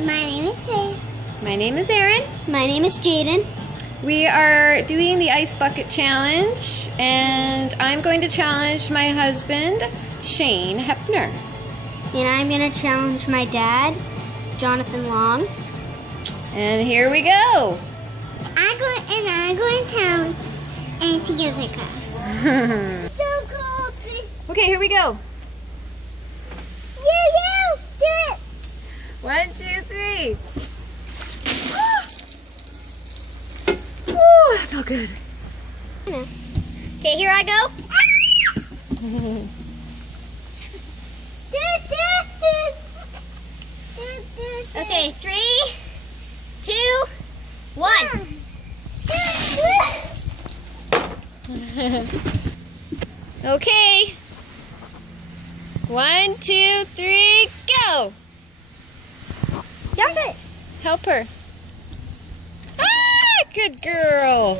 My name is Faith. My name is Erin. My name is Jaden. We are doing the Ice Bucket Challenge, and I'm going to challenge my husband, Shane Hepner. And I'm going to challenge my dad, Jonathan Long. And here we go. I'm going to challenge and together go. So cool. Okay, here we go. You, do it. 1, 2, 3. Oh, that felt good. Okay, here I go. Okay, 3, 2, 1. Okay. 1, 2, 3, go. Jump it. Help her. Ah, good girl.